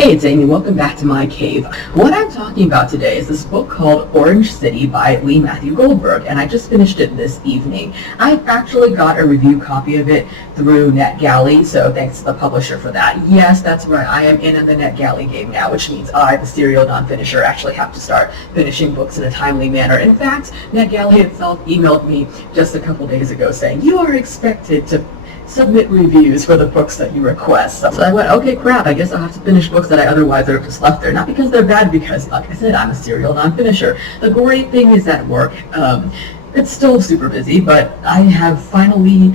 Hey, it's Amy. Welcome back to my cave. What I'm talking about today is this book called Orange City by Lee Matthew Goldberg, and I just finished it this evening. I actually got a review copy of it through NetGalley, so thanks to the publisher for that. Yes, that's right. I am in the NetGalley game now, which means I, the serial non-finisher, actually have to start finishing books in a timely manner. In fact, NetGalley itself emailed me just a couple days ago saying, you are expected to submit reviews for the books that you request. So I went, okay, crap, I guess I'll have to finish books that I otherwise would have just left there. Not because they're bad, because, like I said, I'm a serial non-finisher. The great thing is at work, it's still super busy, but I have finally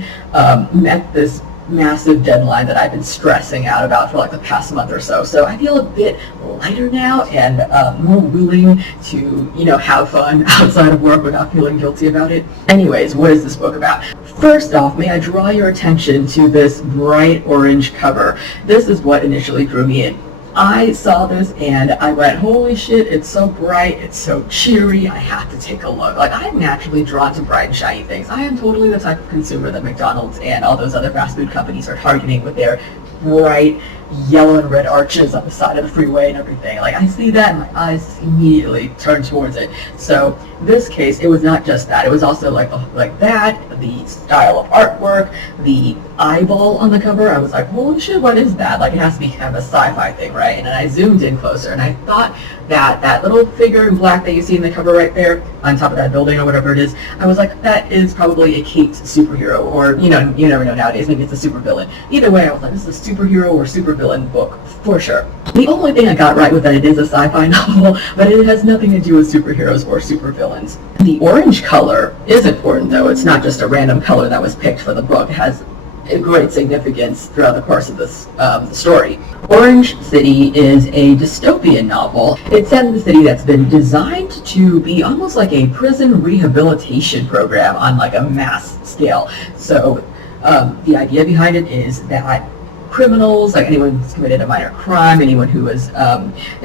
met this massive deadline that I've been stressing out about for like the past month or so. So I feel a bit lighter now and more willing to, have fun outside of work without feeling guilty about it. Anyways, what is this book about? First off, may I draw your attention to this bright orange cover. This is what initially drew me in. I saw this and I went, holy shit, it's so bright, it's so cheery, I have to take a look. Like, I'm naturally drawn to bright and shiny things. I am totally the type of consumer that McDonald's and all those other fast food companies are targeting with their bright yellow and red arches on the side of the freeway and everything. Like, I see that and my eyes immediately turn towards it. So this case, it was not just that. It was also like that, the style of artwork, the eyeball on the cover. I was like, holy shit, what is that? Like, it has to be kind of a sci-fi thing, right? And then I zoomed in closer and I thought that little figure in black that you see in the cover right there on top of that building or whatever it is, I was like, that is probably a caped superhero, or, you never know nowadays, maybe it's a supervillain. Either way, I was like, this is a superhero or supervillain book, for sure. The only thing I got right was that it is a sci-fi novel, but it has nothing to do with superheroes or supervillains. The orange color is important, though. It's not just a random color that was picked for the book. It has a great significance throughout the course of this story. Orange City is a dystopian novel. It's set in the city that's been designed to be almost like a prison rehabilitation program on like a mass scale. So the idea behind it is that criminals, like anyone who's committed a minor crime, anyone who is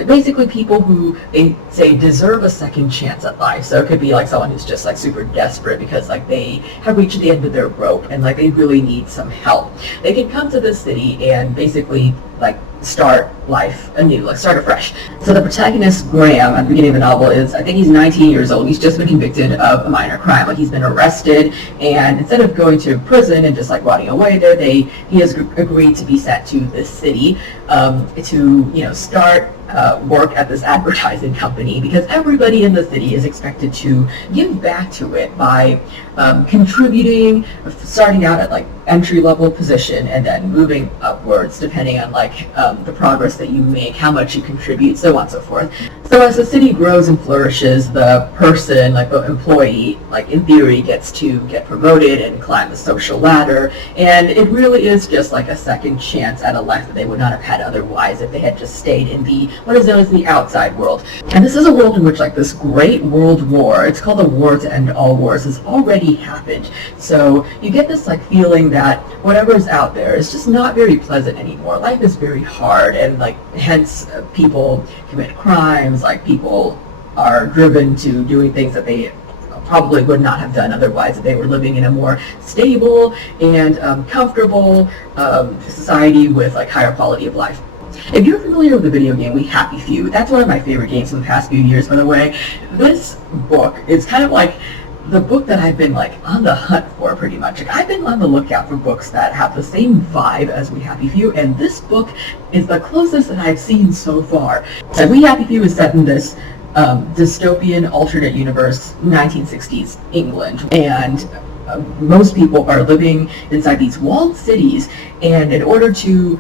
basically people who they say deserve a second chance at life. So it could be like someone who's just like super desperate because like they have reached the end of their rope and like they really need some help. They can come to this city and basically like start life anew, like start afresh. So the protagonist, Graham, at the beginning of the novel is, I think he's 19 years old. He's just been convicted of a minor crime. Like, he's been arrested, and instead of going to prison and just like rotting away there, he has agreed to be sent to this city to start work at this advertising company, because everybody in the city is expected to give back to it by contributing, starting out at like entry-level position and then moving upwards depending on like the progress that you make, how much you contribute, so on and so forth. So as the city grows and flourishes, the person, like the employee, like in theory gets to get promoted and climb the social ladder, and it really is just like a second chance at a life that they would not have had otherwise if they had just stayed in the what is known as the outside world. And this is a world in which like this great world war, it's called the War to End All Wars, has already happened. So you get this like feeling that whatever is out there is just not very pleasant anymore. Life is very hard, and like hence people commit crimes, like people are driven to doing things that they probably would not have done otherwise if they were living in a more stable and comfortable society with like higher quality of life. If you're familiar with the video game Happy Few, that's one of my favorite games in the past few years, by the way. This book is kind of like the book that I've been like on the hunt for, pretty much. Like, I've been on the lookout for books that have the same vibe as Happy Few, and this book is the closest that I've seen so far. And Happy Few is set in this dystopian alternate universe, 1960s England, and most people are living inside these walled cities, and in order to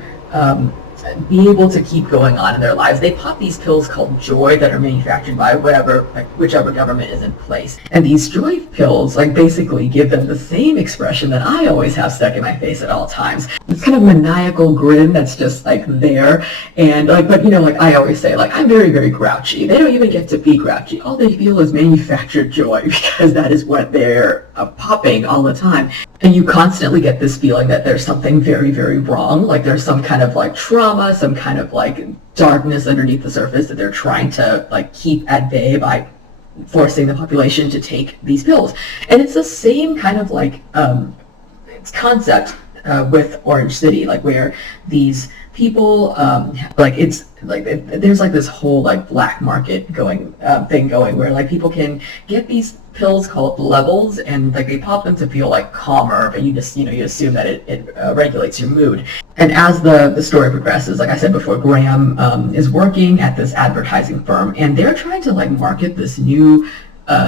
be able to keep going on in their lives, they pop these pills called Joy that are manufactured by whichever government is in place. And these Joy pills basically give them the same expression that I always have stuck in my face at all times. This kind of maniacal grin that's just there. And but I always say, I'm very, very grouchy. They don't even get to be grouchy. All they feel is manufactured joy, because that is what they're popping all the time. And you constantly get this feeling that there's something very, very wrong. There's some kind of trauma, some kind of darkness underneath the surface that they're trying to keep at bay by forcing the population to take these pills. And it's the same kind of concept with Orange City, where these people, like it's like there's like this whole like black market going thing going where like people can get these pills called levels, and like they pop them to feel like calmer, but you just, you know, you assume that it regulates your mood. And as the story progresses, like I said before, Graham is working at this advertising firm, and they're trying to like market this new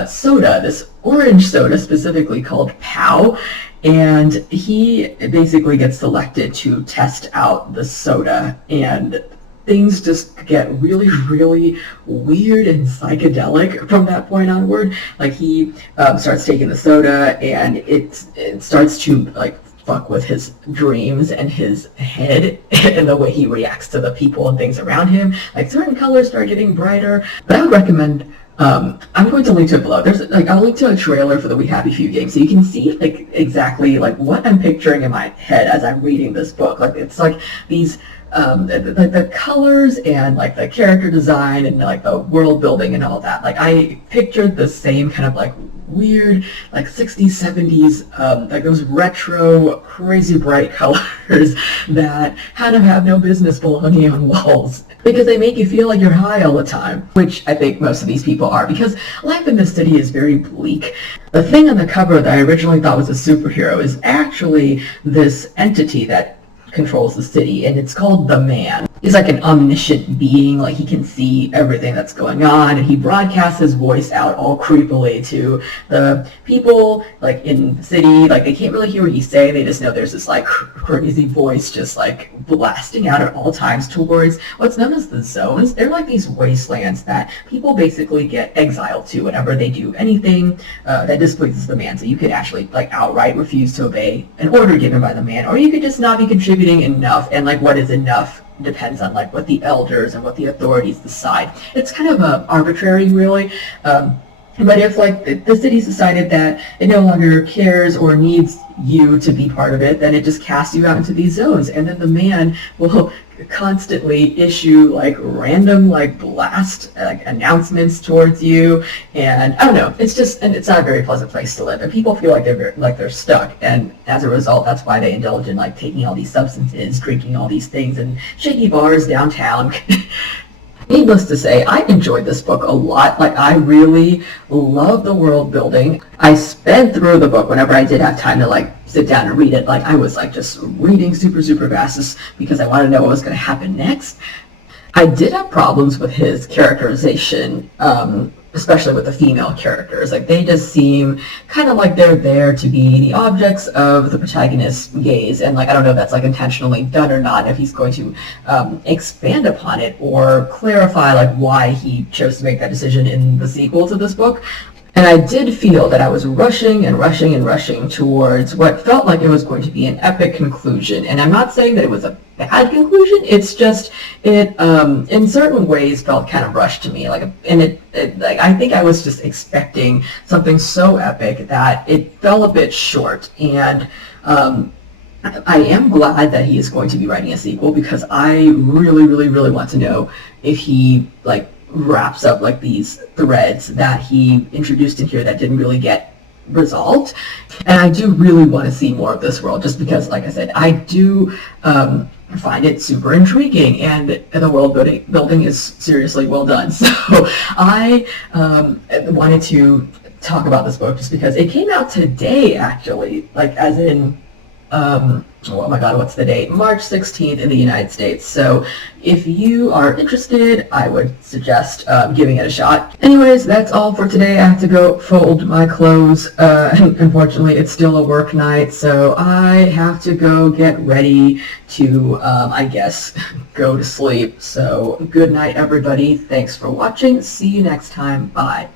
soda, this orange soda specifically called POW, and he basically gets selected to test out the soda, and things just get really, really weird and psychedelic from that point onward. Like he starts taking the soda, and it starts to like fuck with his dreams and his head and the way he reacts to the people and things around him. Like certain colors start getting brighter. But I would recommend, I'm going to link to it below. There's like, I'll link to a trailer for the We Happy Few game so you can see like exactly like what I'm picturing in my head as I'm reading this book. Like it's like these the colors and like the character design and like the world building and all that. Like I pictured the same kind of like weird like 60s 70s like those retro crazy bright colors that kind of have no business belonging on walls because they make you feel like you're high all the time, which I think most of these people are, because life in this city is very bleak. The thing on the cover that I originally thought was a superhero is actually this entity that controls the city, and it's called the Man. He's like an omniscient being, like he can see everything that's going on, and he broadcasts his voice out all creepily to the people like in the city. Like they can't really hear what he's saying, they just know there's this like crazy voice just like blasting out at all times towards what's known as the zones. They're like these wastelands that people basically get exiled to whenever they do anything that displeases the Man. So you could actually like outright refuse to obey an order given by the Man, or you could just not be contributing enough, and like what is enough depends on like what the elders and what the authorities decide. It's kind of arbitrary, really. But if like the city's decided that it no longer cares or needs you to be part of it, then it just casts you out into these zones, and then the Man will constantly issue like random like blast like announcements towards you, and I don't know, it's just, and it's not a very pleasant place to live, and people feel like they're stuck, and as a result that's why they indulge in like taking all these substances, drinking all these things, and shaky bars downtown. Needless to say, I enjoyed this book a lot. Like, I really love the world building. I sped through the book whenever I did have time to, like, sit down and read it. Like, I was, like, just reading super, super fast just because I wanted to know what was going to happen next. I did have problems with his characterization, especially with the female characters. Like, they just seem kind of like they're there to be the objects of the protagonist's gaze, and like I don't know if that's like intentionally done or not, if he's going to expand upon it or clarify like why he chose to make that decision in the sequel to this book. And I did feel that I was rushing and rushing and rushing towards what felt like it was going to be an epic conclusion. And I'm not saying that it was a bad conclusion, it's just, it in certain ways felt kind of rushed to me. Like, and like, I think I was just expecting something so epic that it fell a bit short. And I am glad that he is going to be writing a sequel, because I really, really, really want to know if he, like, wraps up like these threads that he introduced in here that didn't really get resolved. And I do really want to see more of this world, just because, like I said, I do find it super intriguing, and the world building is seriously well done. So I wanted to talk about this book just because it came out today, actually, like as in oh my god, what's the date? March 16th in the United States. So if you are interested, I would suggest giving it a shot. Anyways, that's all for today. I have to go fold my clothes. Unfortunately, it's still a work night, so I have to go get ready to, I guess, go to sleep. So good night, everybody. Thanks for watching. See you next time. Bye.